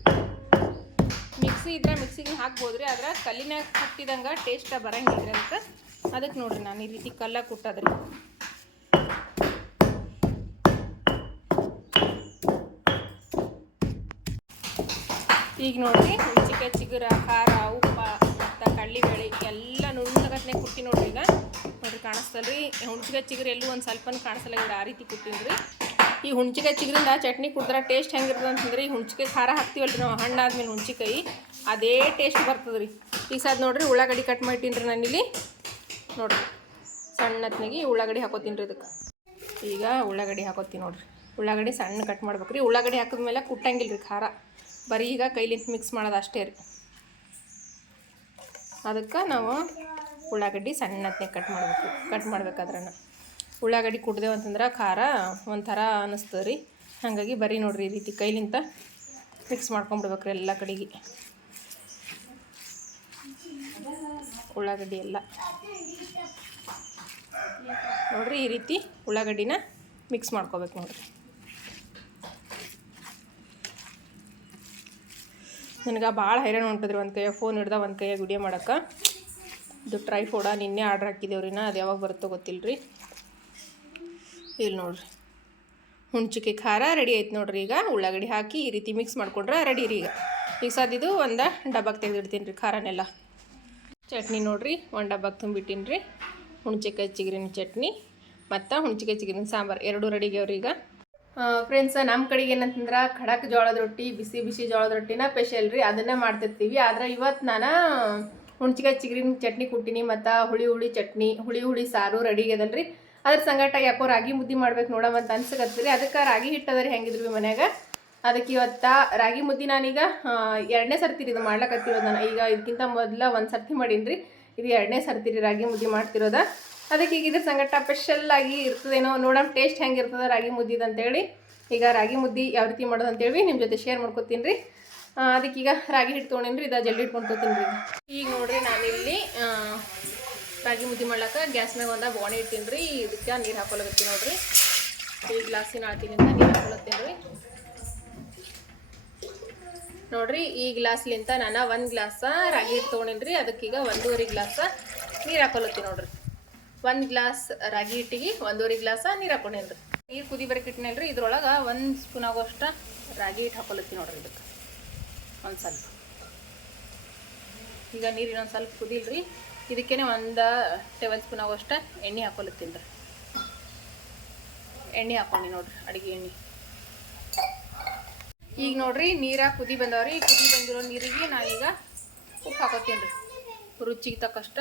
Speaker 1: ಮಿಕ್ಸಿ ಇದ್ರೆ ಮಿಕ್ಸಿಗೆ ಹಾಕ್ಬೋದು ರೀ ಆದ್ರೆ ಕಲ್ಲಿನ ಕುಟ್ಟಿದಂಗೆ ಟೇಸ್ಟ್ ಬರಂಗಿಲ್ರಿ ಅಂತ. ಅದಕ್ಕೆ ನೋಡ್ರಿ ನಾನು ಈ ರೀತಿ ಕಲ್ಲ ಕುಟ್ಟದ್ರಿ. ಈಗ ನೋಡ್ರಿ ಚಿಕ್ಕ ಚಿಗುರ, ಖಾರ, ಉಪ್ಪ, ಮತ್ತು ಕಡ್ಲಿಬೇಳೆ ಎಲ್ಲ ನುಣ್ಣಗತ್ನೆ ಕುಟ್ಟಿ ನೋಡ್ರಿ ಈಗ. ನೋಡ್ರಿ ಕಾಣಿಸ್ತಲ್ರಿ. ಹುಣ್ಚಿಗೆ ಚಿಗುರು ಎಲ್ಲೂ ಒಂದು ಸ್ವಲ್ಪ ಕಾಣಿಸಲ್ಲ ಆ ರೀತಿ ಕುಟ್ಟಿನ್ರಿ. ಈ ಹುಣ್ಚಿಗೆ ಚಿಗುರಿಂದ ಚಟ್ನಿ ಕುಡಿದ್ರೆ ಟೇಸ್ಟ್ ಹೆಂಗಿರ್ತದೆ ಅಂತಂದ್ರೆ, ಈ ಹುಣ್ಚಿಕಾಯಿ ಖಾರ ಹಾಕ್ತೀವಲ್ರಿ ನಾವು ಹಣ್ಣಾದ್ಮೇಲೆ ಹುಣ್ಚಿಕಾಯಿ ಅದೇ ಟೇಸ್ಟ್ ಬರ್ತದೆ ರೀ ಈಗ ಸದ್ ನೋಡ್ರಿ, ಉಳ್ಳಾಗಡ್ಡಿ ಕಟ್ ಮಾಡಿಟ್ಟಿನ್ರಿ ನಾನಿಲ್ಲಿ ನೋಡ್ರಿ, ಸಣ್ಣತ್ನಾಗಿ ಉಳ್ಳಾಗಡ್ಡಿ ಹಾಕೋತೀನಿ ರೀ ಇದಕ್ಕೆ. ಈಗ ಉಳ್ಳಾಗಡ್ಡಿ ಹಾಕೋತೀನಿ ನೋಡ್ರಿ. ಉಳ್ಳಾಗಡ್ಡಿ ಸಣ್ಣ ಕಟ್ ಮಾಡ್ಬೇಕು ರೀ ಉಳ್ಳಾಗಡ್ಡಿ ಹಾಕಿದ್ಮೇಲೆ ಕುಟ್ಟಂಗಿಲ್ಲ ರೀ ಖಾರ. ಬರೀ ಈಗ ಕೈಲಿಂತ ಮಿಕ್ಸ್ ಮಾಡೋದು ಅಷ್ಟೇ ರೀ. ಅದಕ್ಕೆ ನಾವು ಉಳ್ಳಾಗಡ್ಡಿ ಸಣ್ಣತ್ನೇ ಕಟ್ ಮಾಡಬೇಕು. ಕಟ್ ಮಾಡ್ಬೇಕಾದ್ರೆ ಉಳ್ಳಾಗಡ್ಡಿ ಕುಡ್ದೇವು ಅಂತಂದ್ರೆ ಖಾರ ಒಂಥರ ಅನ್ನಿಸ್ತದೆ ರೀ. ಹಾಗಾಗಿ ಬರೀ ನೋಡ್ರಿ ಈ ರೀತಿ ಕೈಲಿಂತ ಮಿಕ್ಸ್ ಮಾಡ್ಕೊಂಬಿಡ್ಬೇಕು ರೀ ಎಲ್ಲ ಕಡೆಗೆ. ಉಳ್ಳಾಗಡ್ಡಿ ಎಲ್ಲ. ನೋಡಿರಿ ಈ ರೀತಿ ಉಳ್ಳಾಗಡ್ಡಿನ ಮಿಕ್ಸ್ ಮಾಡ್ಕೋಬೇಕು ನೋಡ್ರಿ. ನನಗೆ ಭಾಳ ಹೈರಾಣ ಹೊಂಟದ್ರಿ ಒಂದು ಕೈಯಾಗ ಫೋನ್ ಹಿಡ್ದ, ಒಂದು ಕೈಯಾಗ ವಿಡಿಯೋ ಮಾಡೋಕೆ ಇದು ಟ್ರೈ ಫೋಡ ನಿನ್ನೆ ಆರ್ಡ್ರ್ ಹಾಕಿದ್ದೇವ್ರಿ ನಾ, ಅದು ಯಾವಾಗ ಬರುತ್ತೋ ಗೊತ್ತಿಲ್ಲ ರೀ ಇಲ್ಲಿ ನೋಡ್ರಿ. ಹುಣ್ಚಿಕೆ ಖಾರ ರೆಡಿ ಆಯ್ತು ನೋಡ್ರಿ ಈಗ. ಉಳ್ಳಾಗಡ್ಡಿ ಹಾಕಿ ಈ ರೀತಿ ಮಿಕ್ಸ್ ಮಾಡ್ಕೊಂಡ್ರೆ ರೆಡಿ ರೀ ಈಗ. ಈಗ ಆದಿದ್ದು ಒಂದು ಡಬ್ಬಕ್ಕೆ ತೆಗೆದಿಡ್ತೀನಿ ರೀ ಖಾರನೆಲ್ಲ. ಚಟ್ನಿ ನೋಡ್ರಿ, ಒಂದು ಡಬ್ಬಕ್ಕೆ ತುಂಬಿಟ್ಟಿನಿ ರೀ ಹುಣ್ಚಿಕಾಯಿ ಚಿಗುರಿನ ಚಟ್ನಿ, ಮತ್ತು ಹುಣ್ಚಿಕಾಯಿ ಚಿಗ್ರಿನ ಸಾಂಬಾರು. ಎರಡು ರೆಡಿಗೆ ಈಗ. ಫ್ರೆಂಡ್ಸ್ ನಮ್ಮ ಕಡೆಗೆ ಏನಂತಂದ್ರೆ ಖಡಕ್ ಜೋಳದ ರೊಟ್ಟಿ, ಬಿಸಿ ಬಿಸಿ ಜೋಳದ ರೊಟ್ಟಿನ ಸ್ಪೆಷಲ್ ರೀ, ಅದನ್ನೇ ಮಾಡ್ತಿರ್ತೀವಿ. ಆದ್ರೆ ಇವತ್ತು ನಾನು ಹುಣ್ಚಿಕಾಯಿ ಚಿಗ್ರಿನ ಚಟ್ನಿ ಕೊಟ್ಟಿನಿ ಮತ್ತು ಹುಳಿ ಹುಳಿ ಚಟ್ನಿ, ಹುಳಿ ಹುಳಿ ಸಾರು ರೆಡಿ ರೀ ಅದ್ರ ಸಂಗಟ ಯಾಕೋ ರಾಗಿ ಮುದ್ದೆ ಮಾಡ್ಬೇಕು ನೋಡಮ್ಮ ಅಂತ ರೀ. ಅದಕ್ಕೆ ರಾಗಿ ಹಿಟ್ಟು ಹೆಂಗಿದ್ರು ಹೆಂಗಿದ್ರು ಮನ್ಯಾಗ? ಅದಕ್ಕೆ ಇವತ್ತ ರಾಗಿ ಮುದ್ದೆ ನಾನೀಗ ಎರಡನೇ ಸರ್ತಿರಿ ಇದು ಮಾಡ್ಲಕತ್ತಿರೋದು ನಾನು. ಈಗ ಇದಕ್ಕಿಂತ ಮೊದಲ ಒಂದು ಸರ್ತಿ ಮಾಡೀನಿ ರೀ ಇದು ಎರಡನೇ ಸರ್ತಿ ರೀ ರಾಗಿ ಮುದ್ದೆ ಮಾಡ್ತಿರೋದ. ಅದಕ್ಕೆ ಈಗ ಇದ್ರ ಸಂಗಟ ಸ್ಪೆಷಲ್ ಆಗಿ ಇರ್ತದೇನೋ, ನೋಡೋಣ ಟೇಸ್ಟ್ ಹೆಂಗಿರ್ತದೆ ರಾಗಿ ಮುದ್ದಿದು ಅಂತೇಳಿ. ಈಗ ರಾಗಿ ಮುದ್ದೆ ಯಾವ ರೀತಿ ಮಾಡೋದು ಅಂತೇಳಿ ನಿಮ್ಮ ಜೊತೆ ಶೇರ್ ಮಾಡ್ಕೊತೀನಿ ರೀ. ಅದಕ್ಕೆ ಈಗ ರಾಗಿ ಹಿಟ್ಟು ತೊಗೊಂಡೇನಿ ರೀ ಇದು ಜಲ್ದಿ ಇಟ್ಕೊಂಡು ತೊಗೊತೀನಿ ರೀ. ಈಗ ನೋಡಿರಿ ನಾನಿಲ್ಲಿ ರಾಗಿ ಮುದ್ದೆ ಮಾಡ್ಲಾಕ ಗ್ಯಾಸ್ ಮ್ಯಾಗ ಒಂದು ಬೋಣಿ ಇಟ್ಟಿನಿ ರೀ. ಇದಕ್ಕೆ ನೀರು ಹಾಕೊಳಗತ್ತೀನಿ ನೋಡಿರಿ. ಈ ಗ್ಲಾಸಿನ ಆಳ್ತೀನಿಂದ ನೀರು ಹಾಕೊಳತ್ತೀನಿ ರೀ. ನೋಡ್ರಿ, ಈ ಗ್ಲಾಸ್ಲಿಂತ ನಾನು ಒಂದು ಗ್ಲಾಸ ರಾಗಿ ಹಿಟ್ಟು ತೊಗೊಂಡೇನಿ ರೀ ಅದಕ್ಕೀಗ ಒಂದೂವರೆ ಗ್ಲಾಸ ನೀರು ಹಾಕೊಳತ್ತೀನಿ ನೋಡ್ರಿ. ಒಂದು ಗ್ಲಾಸ್ ರಾಗಿ ಹಿಟ್ಟಿಗೆ ಒಂದೂವರೆ ಗ್ಲಾಸ ನೀರು ಹಾಕೊಂಡೇನ್ ರೀ ನೀರು ಕುದಿ ಬರಕ್ಕೆ ಇಟ್ಟಿನಲ್ರಿ ಇದ್ರೊಳಗೆ ಒಂದು ಸ್ಪೂನ್ ಆಗೋಷ್ಟ ರಾಗಿ ಹಿಟ್ಟು ಹಾಕೊಲತ್ತೀನಿ ನೋಡ್ರಿ ಇದಕ್ಕೆ ಒಂದು ಸ್ವಲ್ಪ. ಈಗ ನೀರು ಇನ್ನೊಂದು ಸ್ವಲ್ಪ ಕುದಿಲ್ರಿ, ಇದಕ್ಕೇನೆ ಒಂದು ಟೇಬಲ್ ಸ್ಪೂನ್ ಆಗೋಷ್ಟ ಎಣ್ಣೆ ಹಾಕೊಳತ್ತೀನಿ ರೀ. ಎಣ್ಣೆ ಹಾಕೊಂಡಿ ನೋಡ್ರಿ, ಅಡುಗೆ ಎಣ್ಣೆ. ಈಗ ನೋಡ್ರಿ ನೀರ ಕುದಿ ಬಂದವ್ರಿ ಕುದಿ ಬಂದಿರೋ ನೀರಿಗೆ ನಾನೀಗ ಉಪ್ಪು ಹಾಕೋತೀನಿ ರೀ ರುಚಿಗೆ ತಕ್ಕಷ್ಟ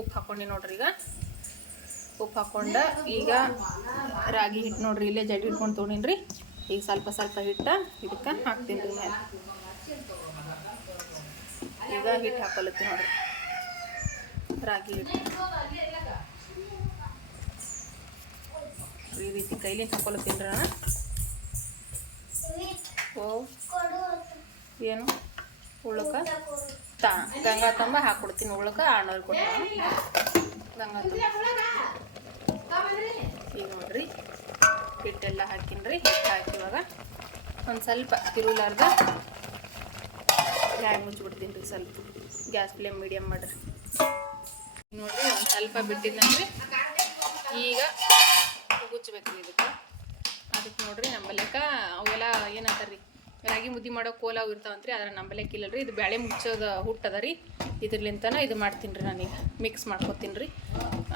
Speaker 1: ಉಪ್ಪು ಹಾಕೊಂಡಿ ನೋಡ್ರಿ ಈಗ. ಉಪ್ಪು ಹಾಕ್ಕೊಂಡು ಈಗ ರಾಗಿ ಹಿಟ್ಟು ನೋಡ್ರಿ, ಇಲ್ಲೇ ಜಡಿ ಹಿಡ್ಕೊಂಡು ತೊಗೊಂಡಿನಿ ರೀ ಈಗ ಸ್ವಲ್ಪ ಸ್ವಲ್ಪ ಹಿಟ್ಟು ಇದಕ್ಕೆ ಹಾಕ್ತೀನಿ ರೀ ಮೇಲೆ ಈಗ ಹಿಟ್ಟು ಹಾಕೊಳತ್ತೆ ನೋಡ್ರಿ. ರಾಗಿ ಹಿಟ್ಟು ಈ ರೀತಿ ಕೈಲಿ ಹಾಕೊಳತ್ತೀನಿ ರೀ ಓ, ಏನು? ಉಳ್ಳಕ ತಾ, ಗಂಗಾ ತಂಬ ಹಾಕ್ಕೊಡ್ತೀನಿ ಉಳ್ಳಕ ಅಣ್ಣವ್ರಿಗೆ ಕೊಟ್ಟು ಗಂಗಾ ತಂಬ. ಈಗ ನೋಡ್ರಿ. ಹಿಟ್ಟೆಲ್ಲ ಹಾಕಿನ್ರಿ. ಹಿಟ್ಟು ಹಾಕಿ ಇವಾಗ ಒಂದು ಸ್ವಲ್ಪ ತಿರುಲಾರ್ದ ಗ್ಯಾಸ್ ಮುಚ್ಚಿಬಿಡ್ತೀನಿ ರೀ ಸ್ವಲ್ಪ. ಗ್ಯಾಸ್ ಫ್ಲೇಮ್ ಮೀಡಿಯಮ್ ಮಾಡಿರಿ. ನೋಡ್ರಿ, ಒಂದು ಸ್ವಲ್ಪ ಬಿಟ್ಟಿದ್ದಂದ್ರೆ ಈಗ ಗುಚ್ಚಬೇಕು ಇದಕ್ಕೆ. ಅದಕ್ಕೆ ನೋಡ್ರಿ ನಂಬಲ್ಯಾಕ ಅವೆಲ್ಲ ಏನಂತಾರ್ರಿ, ರಾಗಿ ಮುದ್ದೆ ಮಾಡೋ ಕೋಲ ಇರ್ತಾವಂತ್ರಿ ಅದ್ರ ನಂಬಲ್ಯಾಕ ಇಲ್ಲರಿ ಇದು ಬ್ಯಾಳೆ ಮುಚ್ಚೋದು ಹುಟ್ಟದ ರೀ ಇದ್ರಲಿಂತನ ಇದು ಮಾಡ್ತೀನಿ ರೀ ನಾನೀಗ. ಮಿಕ್ಸ್ ಮಾಡ್ಕೊತೀನಿ ರೀ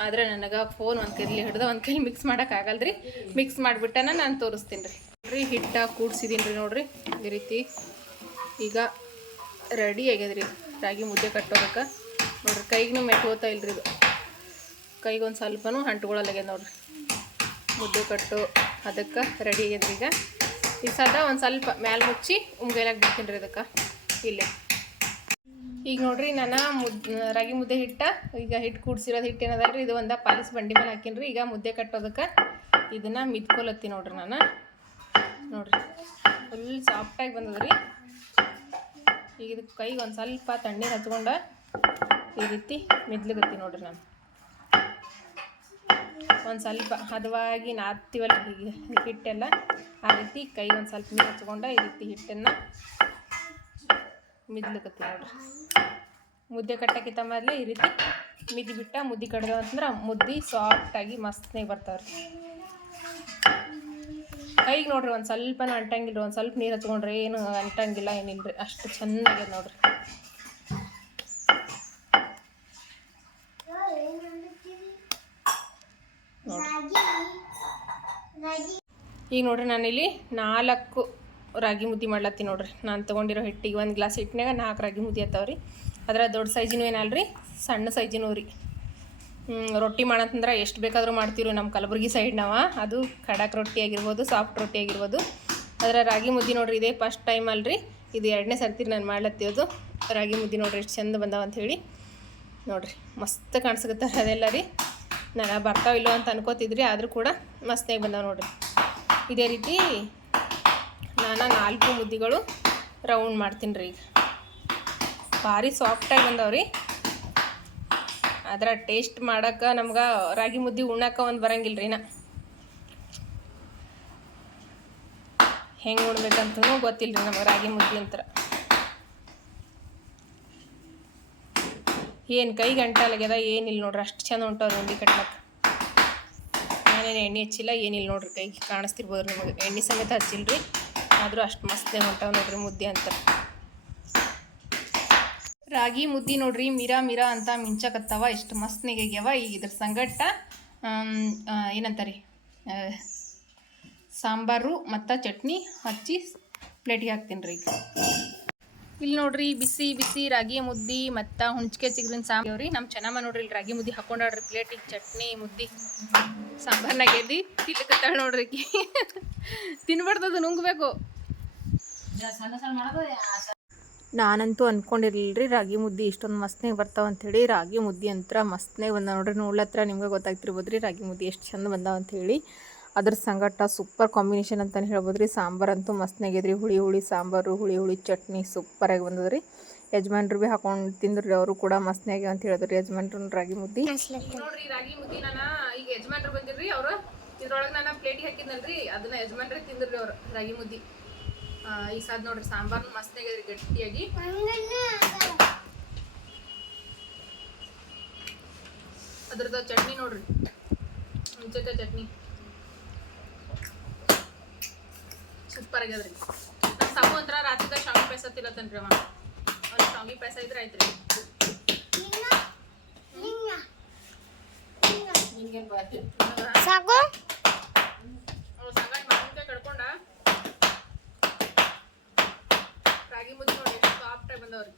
Speaker 1: ಆದ್ರೆ ನನಗೆ ಫೋನ್ ಒಂದು ಕೈಲಿ ಹಿಡ್ದು ಒಂದು ಕೈಲಿ ಮಿಕ್ಸ್ ಮಾಡೋಕ್ಕಾಗಲ್ಲ ರೀ ಮಿಕ್ಸ್ ಮಾಡಿಬಿಟ್ಟನ ನಾನು ತೋರಿಸ್ತೀನಿ ರೀ ಹಿಟ್ಟ ಕೂಡ್ಸಿದೀನಿ ರೀ ನೋಡ್ರಿ. ಈ ರೀತಿ ಈಗ ರೆಡಿ ಆಗ್ಯದ್ರಿ. ರಾಗಿ ಮುದ್ದೆ ಕಟ್ಟೋದಕ್ಕೆ. ನೋಡ್ರಿ ಕೈಗೂ ಮೆಟ್ಕೋತಾ ಇಲ್ರಿ ಇದು. ಕೈಗೆ ಒಂದು ಸ್ವಲ್ಪನೂ ಅಂಟ್ಕೊಳ್ಳಲಾಗ್ಯದ ನೋಡ್ರಿ. ಮುದ್ದೆ ಕಟ್ಟು ಅದಕ್ಕೆ ರೆಡಿ ಆಗ್ಯದ್ರಿ ಈಗ ಈ ಸದಾ ಒಂದು ಸ್ವಲ್ಪ ಮ್ಯಾಲೆ ಮುಚ್ಚಿ ಉಂಗೈಲಾಗ ಬಿಡ್ತೀನಿ ರೀ ಅದಕ್ಕೆ ಇಲ್ಲೇ. ಈಗ ನೋಡ್ರಿ ನಾನು ಮುದ್, ರಾಗಿ ಮುದ್ದೆ ಹಿಟ್ಟ, ಈಗ ಹಿಟ್ಟು ಕೂಡ್ಸಿರೋದು ಹಿಟ್ಟು ರೀ ಇದು ಒಂದು ಪಾಲಿಸ್ ಬಂಡಿ ಮೇಲೆ ಹಾಕೀನಿ ಈಗ ಮುದ್ದೆ ಕಟ್ಟೋದಕ್ಕೆ ಇದನ್ನು ಮಿದ್ಕೊಲತ್ತಿ ನೋಡ್ರಿ ನಾನು. ನೋಡ್ರಿ ಫುಲ್ ಸಾಫ್ಟಾಗಿ ಬಂದದ್ರಿ. ಈಗ ಇದಕ್ಕೆ ಕೈಗೆ ಒಂದು ಸ್ವಲ್ಪ ತಣ್ಣೀರು ಹಚ್ಕೊಂಡು ಈ ರೀತಿ ಮಿದ್ಲಿಗತ್ತಿ ನೋಡ್ರಿ ನಾನು. ಒಂದು ಸ್ವಲ್ಪ ಹದವಾಗಿ ನಾದ್ತೀವಲ್ಲ, ಹೀಗೆ ಹಿಟ್ಟೆಲ್ಲ, ಆ ರೀತಿ ಕೈ ಒಂದು ಸ್ವಲ್ಪ ನೀರು ಹಚ್ಕೊಂಡ ಈ ರೀತಿ ಹಿಟ್ಟನ್ನು ಮಿದ್ಲಿಕತ್ತಿ ನೋಡ್ರಿ ಮುದ್ದೆ ಕಟ್ಟಕ್ಕಿಂತ ಮೊದಲೇ ಈ ರೀತಿ ಮಿದಿ ಬಿಟ್ಟ ಮುದ್ದೆ ಕಡ್ದು ಅಂತಂದ್ರೆ ಮುದ್ದೆ ಸಾಫ್ಟಾಗಿ ಮಸ್ತ್ನಾಗಿ ಬರ್ತಾವ್ರಿ. ಕೈಗೆ ನೋಡ್ರಿ ಒಂದು ಸ್ವಲ್ಪನೂ ಅಂಟಂಗಿಲ್ಲ ಒಂದು ಸ್ವಲ್ಪ ನೀರು ಹಚ್ಕೊಂಡ್ರೆ ಏನು ಅಂಟಂಗಿಲ್ಲ ಏನಿಲ್ಲ ಅಷ್ಟು ಚೆನ್ನಾಗಿದೆ ನೋಡ್ರಿ. ಈಗ ನೋಡ್ರಿ ನಾನಿಲ್ಲಿ ನಾಲ್ಕು ರಾಗಿ ಮುದ್ದೆ ಮಾಡ್ಲತ್ತೀನಿ ನೋಡ್ರಿ. ನಾನು ತೊಗೊಂಡಿರೋ ಹಿಟ್ಟಿಗೆ ಒಂದು ಗ್ಲಾಸ್ ಹಿಟ್ಟಿನಾಗ ನಾಲ್ಕು ರಾಗಿ ಮುದ್ದೆ ಆತಾವ್ರಿ. ಅದರ ದೊಡ್ಡ ಸೈಜಿನೂ ಏನಲ್ರಿ? ಸಣ್ಣ ಸೈಜಿನೂ ರೀ. ರೊಟ್ಟಿ ಮಾಡಂತಂದ್ರೆ ಎಷ್ಟು ಬೇಕಾದರೂ ಮಾಡ್ತೀವಿ ನಮ್ಮ ಕಲಬುರಗಿ ಸೈಡ್ ನಾವು. ಅದು ಖಡಕ್ ರೊಟ್ಟಿ ಆಗಿರ್ಬೋದು ಸಾಫ್ಟ್ ರೊಟ್ಟಿ ಆಗಿರ್ಬೋದು. ಅದರ ರಾಗಿ ಮುದ್ದೆ ನೋಡ್ರಿ, ಇದೇ ಫಸ್ಟ್ ಟೈಮ್ ಅಲ್ರಿ. ಇದು ಎರಡನೇ ಸರ್ತಿ ನಾನು ಮಾಡ್ಲತ್ತಿರೋದು ರಾಗಿ ಮುದ್ದೆ ನೋಡ್ರಿ, ಎಷ್ಟು ಚಂದ ಬಂದಾವ ಅಂತ ಹೇಳಿ. ನೋಡ್ರಿ, ಮಸ್ತ್ ಕಾಣಿಸ್ಕತ್ತಾರ ಅದೆಲ್ಲ ರೀ. ನಾನು ಬರ್ತಾವಿಲ್ಲೋ ಅಂತ ಅನ್ಕೋತಿದ್ರಿ, ಆದರೂ ಕೂಡ ಮಸ್ತಾಗಿ ಬಂದಾವ ನೋಡ್ರಿ. ಇದೇ ರೀತಿ ನಾನು ನಾಲ್ಕು ಮುದ್ದಿಗಳು ರೌಂಡ್ ಮಾಡ್ತೀನಿ ರೀ ಈಗ. ಭಾರಿ ಸಾಫ್ಟಾಗಿ ಬಂದವ್ರಿ ಅದರ ಟೇಸ್ಟ್ ಮಾಡೋಕೆ ನಮ್ಗೆ ರಾಗಿ ಮುದ್ದೆ ಉಣ್ಣಕ್ಕೆ ಒಂದು ಬರಂಗಿಲ್ಲ ರೀ ನಾ ಹೆಂಗೆ ಉಣ್ಬೇಕಂತನೂ ಗೊತ್ತಿಲ್ಲ ರೀ ನಮಗೆ ರಾಗಿ ಮುದ್ದೆ ಅಂತಾರೆ. ಏನು ಕೈ ಗಂಟಲಾಗ್ಯದ ಏನಿಲ್ಲ ನೋಡ್ರಿ, ಅಷ್ಟು ಚಂದ ಉಂಟವ್ರಿ ಉಂಡಿ ಕಟ್ಲಕ್ಕೆ. ನಾನೇನು ಎಣ್ಣೆ ಹಚ್ಚಿಲ್ಲ ಏನಿಲ್ಲ ನೋಡ್ರಿ ಕೈಗೆ ಕಾಣಿಸ್ತಿರ್ಬೋದು ನಮಗೆ. ಎಣ್ಣೆ ಸಮೇತ ಹಚ್ಚಿಲ್ರಿ. ಆದರೂ ಅಷ್ಟು ಮಸ್ತ್ ಹೊಂಟಾವ ನೋಡ್ರಿ ಮುದ್ದೆ ಅಂತ. ರಾಗಿ ಮುದ್ದೆ ನೋಡ್ರಿ, ಮಿರಾ ಮಿರಾ ಅಂತ ಮಿಂಚಕತ್ತವ ಎಷ್ಟು ಮಸ್ತ್ ನೆಗೆಗ್ಯಾವ. ಈಗ ಇದ್ರ ಸಂಗಟ ಏನಂತಾರಿ ಸಾಂಬಾರು ಮತ್ತು ಚಟ್ನಿ ಹಚ್ಚಿ ಪ್ಲೇಟಿಗೆ ಹಾಕ್ತೀನಿ ರೀ ಈಗ. ಇಲ್ಲಿ ನೋಡ್ರಿ ಬಿಸಿ ಬಿಸಿ ರಾಗಿ ಮುದ್ದೆ ಮತ್ತು ಹುಣ್ಚಿಕೆ ಚಿಗ್ರಿನ ಸಾಂಬಾರು ರೀ. ನಮ್ಮ ಚೆನ್ನಮ್ಮ ನೋಡ್ರಿ ಇಲ್ಲಿ ರಾಗಿ ಮುದ್ದೆ ಹಾಕೊಂಡಾಡ್ರಿ ಪ್ಲೇಟಿಗೆ ಚಟ್ನಿ, ಮುದ್ದೆ ಸಾಂಬಾರ್ನಾಗೆದ್ದಿ ಎದ್ದಿ ತಿಲ್ಲಕತ್ತಾಳ ನೋಡ್ರಿ ತಿನ್ಬಾರ್ದು ಅದು ನುಂಗ್ಬೇಕು. ನಾನಂತೂ ಅಂದ್ಕೊಂಡಿರ್ಲಿಲ್ಲ ರಾಗಿ ಮುದ್ದೆ ಇಷ್ಟೊಂದು ಮಸ್ತ್ನಾಗ ಬರ್ತಾವ ಅಂಥೇಳಿ ರಾಗಿ ಮುದ್ದೆ ಅಂತ್ರ ಮಸ್ತ್ನಾಗ ಬಂದ ನೋಡ್ರಿ ನೋಡ್ಲತ್ರ ನಿಮ್ಗೆ ಗೊತ್ತಾಗ್ತಿರ್ಬೋದು ರೀ ರಾಗಿ ಮುದ್ದೆ ಎಷ್ಟು ಚಂದ ಬಂದಾವ ಅಂಥೇಳಿ ಅದ್ರ ಸಂಗಟ ಸೂಪರ್ ಕಾಂಬಿನೇಷನ್ ಅಂತಲೇ ಹೇಳ್ಬೋದು ರೀ ಸಾಂಬಾರಂತೂ ಅಂತೂ ಮಸ್ತ್ನಾಗೈತೆ ಹುಳಿ ಹುಳಿ ಸಾಂಬಾರು, ಹುಳಿ ಹುಳಿ ಚಟ್ನಿ ಸೂಪರಾಗಿ ಬಂದದ ರೀ ಯಜಮಾನ್ರು ಭೀ ಹಾಕೊಂಡು ತಿಂದ್ರಿ, ಅವರು ಕೂಡ ಮಸ್ತ್ನಾಗಿ ಅಂತ ಹೇಳಿದ್ರಿ, ಯಜಮಾನ್ರು ರಾಗಿ ಮುದ್ದೆ. ನೋಡ್ರಿ, ರಾಗಿ ಮುದ್ದೆ ಈಗ ಯಜಮಾನ್ರು ಬಂದಿರ್ರಿ ಅವರು, ಇದ್ರೊಳಗೆ ನಾನು ಪ್ಲೇಟಿಗೆ ಹಾಕಿದ್ನಲ್ರಿ, ಅದನ್ನ ಯಜಮಾನ್ರಿ ತಿಂದ್ರಿ ಅವ್ರು, ರಾಗಿ ಮುದ್ದೆ. ಈಗ ಸಾದ್ ನೋಡ್ರಿ ಸಾಂಬಾರು ಮಸ್ತಾಗ್ಯದ್ರಿ ಗಟ್ಟಿಯಾಗಿ. ಅದ್ರದ ಚಟ್ನಿ ನೋಡ್ರಿ. ಹುಣ್ಸೆಕಾಯಿ ಚಟ್ನಿ. ಸೂಪರ್ ಆಗ್ಯದ್ರಿ. ನಮ್ಮ ಸಾಬು ಅಂತರ ರಾತ್ರಿದ ಶಾವಿಗೆ ಪಾಯಸ ತಿನ್ನತ್ತನ್ರಿ ಅವ ಒಂದು ಶಾವಿಗೆ ಪಾಯಸ ಇದ್ರೆ ಆಯ್ತ್ರಿ?
Speaker 2: ಸಾಕು.
Speaker 1: ರಾಗಿ ಮುದ್ದೆ ನೋಡಿ ಸಾಫ್ಟಾಗಿ ಬಂದವ್ರಿ.